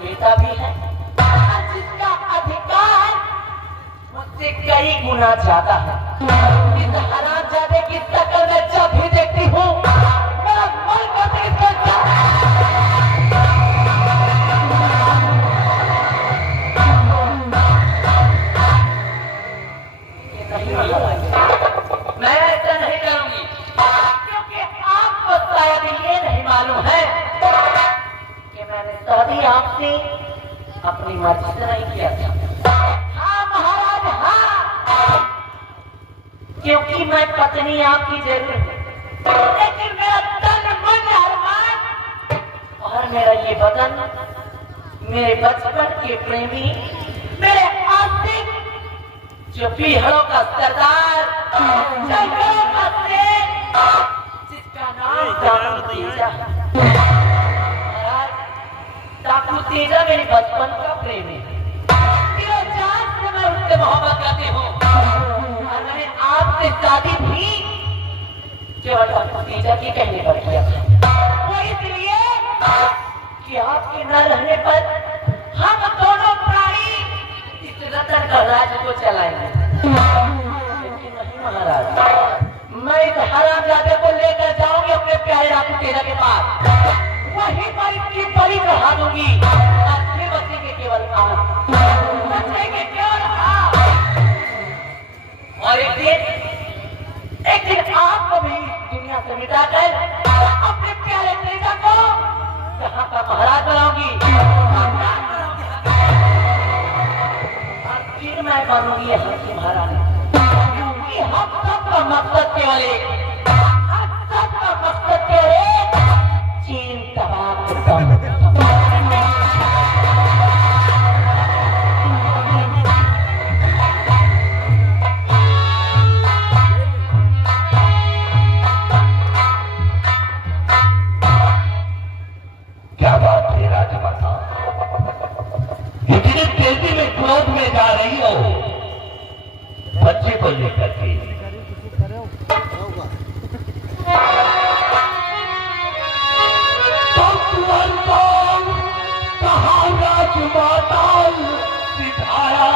बेटा भी है जिसका अधिकार मुझसे कई गुना ज्यादा है। इस हरामजादे की शक्ल में जब भी देखती हूँ मेरा मन करता है इसको मैं ऐसा नहीं करूंगी क्योंकि आपको शायद ये नहीं मालूम है कि मैंने शादी आपसे अपनी मर्जी से नहीं किया था। हाँ महाराज हाँ, क्योंकि मैं पत्नी आपकी जरूर हूँ, लेकिन मेरा तन मन अरमान और मेरा ये बदन मेरे बचपन के प्रेमी मेरे आशिक जो पीहड़ों का सरदार जंगलों का शेर जिसका नाम डाकू तेजा है। डाकू तेजा मेरे बचपन का प्रेमी है। दिलो जान से मैं उससे मोहब्बत करती हूँ और मैंने आपसे शादी भी केवल डाकू तेजा के कहने पर किया था। वो इसलिए कि आपके न रहने पर हम दोनों प्राणी इस रतन का राज को चलाएंगे। लेकिन नहीं महाराज, मैं इस हरामजादे को लेकर जाऊंगी अपने प्यारे डाकू तेजा के पास, वहीं पर इसकी बलि चढ़ा दूंगी और फिर बचेंगे केवल आप, बचेंगे केवल आप। और एक दिन आपको भी दुनिया से मिटाकर अपने प्यारे तेजा को यहाँ का महाराज बनाऊंगी और फिर मैं बनूंगी यहाँ की महारानी। क्योंकि हम सबका मकसद केवल एक, हम सबका मकसद केवल एक, चीन तबाह करता। क्या बात है राजमाता, इतनी तेजी में क्रोध में जा रही हो बच्चे को लेकर के? तो कुंवर को कहा राजमाता सिधारा,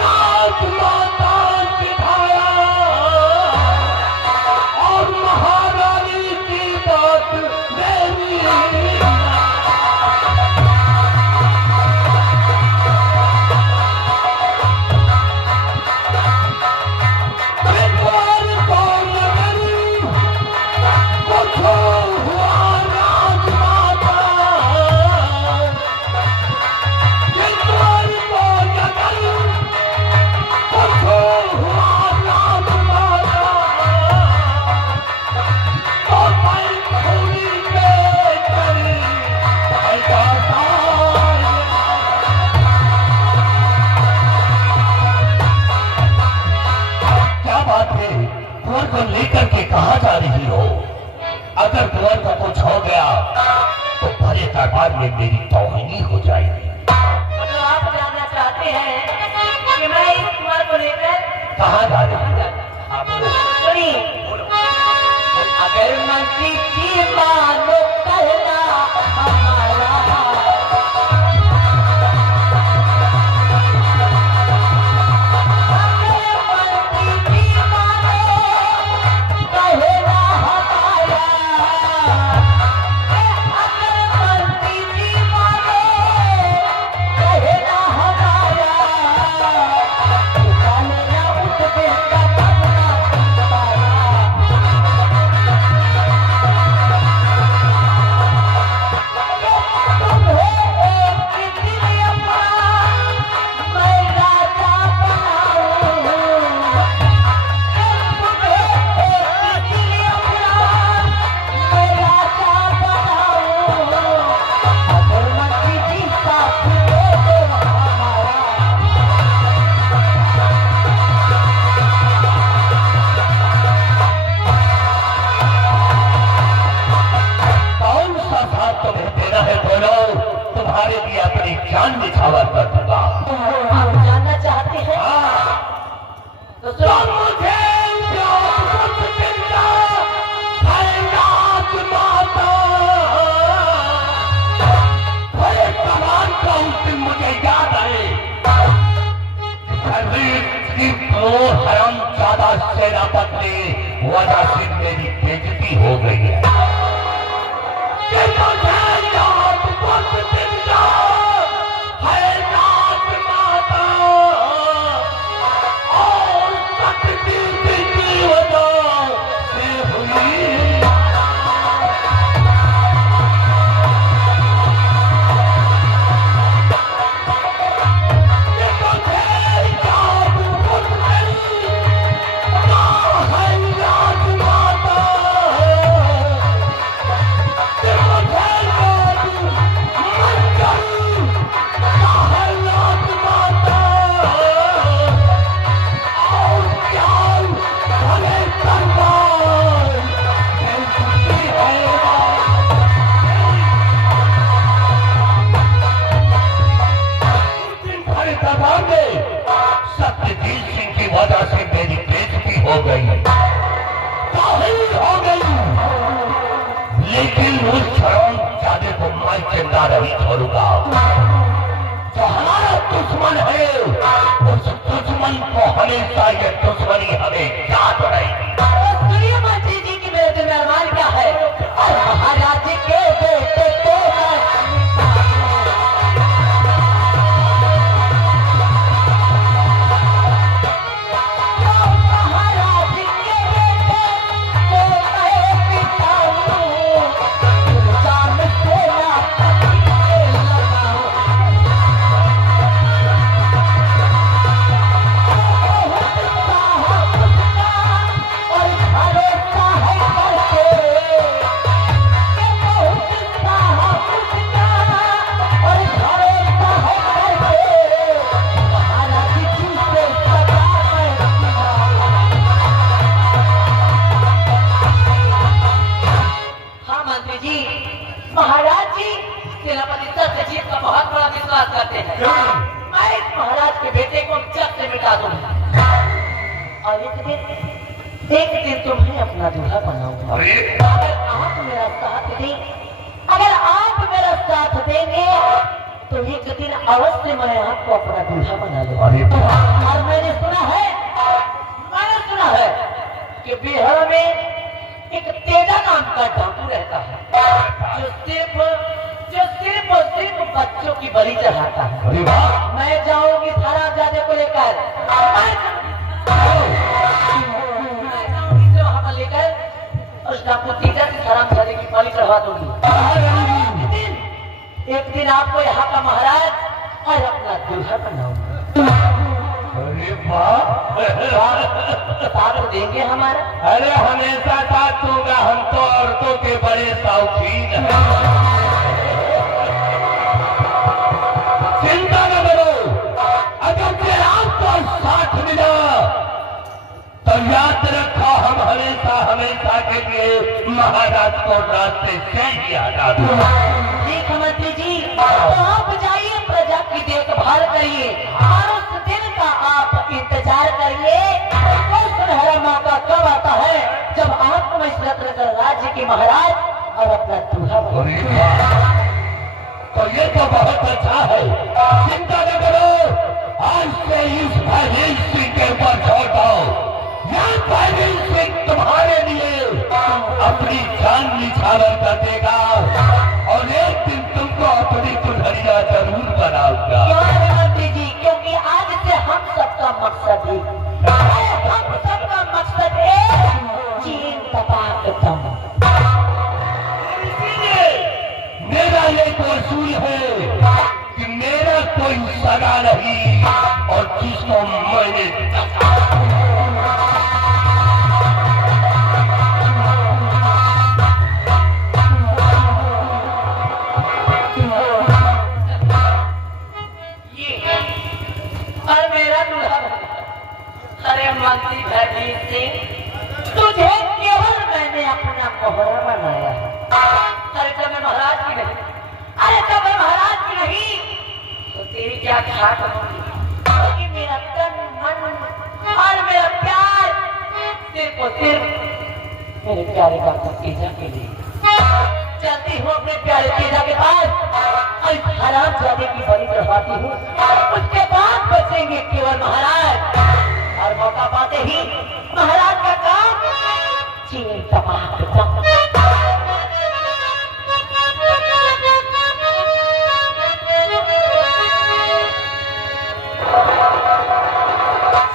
राजमाता सिधारा और महारानी की बात मेरी लेकर के कहा जा रही हो? अगर कुंवर को कुछ हो गया तो भले दरबार में मेरी तौहीनी हो जाएगी। तो आप जानना चाहते हैं कि मैं इस कुंवर को लेकर कहाँ जा रही है? सुनिए, अगर मंत्री की मानो कहना हमारा, महाराज सेनापति वजह से मेरी बेइज्जती हो गई है। कि मुझे याद मत दिला है नाथ माता और तकदीर की वजह से हुई। सत्यजीत सिंह की वजह से मेरी बेइज्जती हो गई, ताहीर हो गई, लेकिन उस क्षण जाने को मैं जिंदा नहीं छोड़ूंगा। जो हमारा दुश्मन है उस दुश्मन को हमेशा ये दुश्मनी हमें याद रहेगी। सुनिए मंत्री जी की मेरे दिल में अरमान क्या है, और महाराज जी के बेटे को महाराज जी सेनापति सत्यजीत का बहुत बड़ा विश्वास करते हैं। मैं इस महाराज के बेटे को जब से मिटा दूंगा और एक दिन तुम्हें अपना दूल्हा बनाऊंगा। अगर आप मेरा साथ दें, अगर आप मेरा साथ देंगे तो एक दिन अवश्य मैं आपको अपना दूल्हा बना लूंगा। और मैंने सुना है कि बिहार में एक तेजा नाम का डाकू रहता है जो सिर्फ और सिर्फ बच्चों की बलि चढ़ाता है। मैं जाऊंगी थाना जाने को लेकर, मैं जाऊंगी से वहां पर लेकर उस डाकू तेजा की हराम जाने की बलि चढ़वा दूंगी। एक दिन आपको यहाँ का महाराज और अपना दूल्हा बनाऊंगा। अरे वाह, साथ देंगे हमारा? अरे हमेशा साथ दूंगा, हम तो औरतों के बड़े शौकीन हैं। चिंता न करो, अगर फिर आपको साथ मिला तो याद रखो हम हमेशा के लिए महाराज को रास्ते से ही हटा दूंगा। ठीक है मंत्री जी, तो आप जाइए, प्रजा की देखभाल करिए और उस दिन का आप इंतजार करिए। वो सुनहरा मौका कब आता है जब आप मैं इस रत्नगर राज्य के महाराज और अपना दूल्हा बनेंगे। तो ये तो बहुत अच्छा है, चिंता न करो, आज से इस भाई सिंह के ऊपर छोड़ दो। यह भाई सिंह तुम्हारे लिए अपनी जान निछावर कर देगा और एक दिन तुमको अपनी दुल्हनिया जरूर बनाऊंगा। मंत्री जी, क्योंकि आज से हम सबका मकसद है, हम सबका मकसद है चीन तपाक दम। मेरा ये असूल है कि मेरा कोई सगा नहीं और जिसको मैंने और मेरा दूल्हा। अरे मंत्री भरजीत सिंह, तुझे केवल मैंने अपना मोहरा बनाया है। अरे जब मैं महाराज की नहीं, अरे जब मैं महाराज की नहीं तो तेरी क्या खाट होगी? क्योंकि मेरा तन मन और मेरा प्यार सिर्फ और सिर्फ मेरे प्यारे डॉक्टर तेजा के लिए। चलती हूँ अपने प्यारे तेजा के पास और इस हराम जाने की बलि चढ़वाती हूँ। उसके बाद बचेंगे केवल महाराज और मौका पाते ही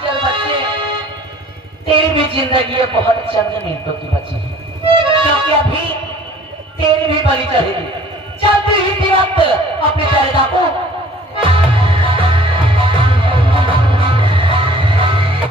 चल बच्चे, तेरी भी जिंदगी है बहुत चंद मिनटों की बची है, क्योंकि अभी तेरी भी बलि चढ़ेगी। चलते ही वक्त अपने चेहरा को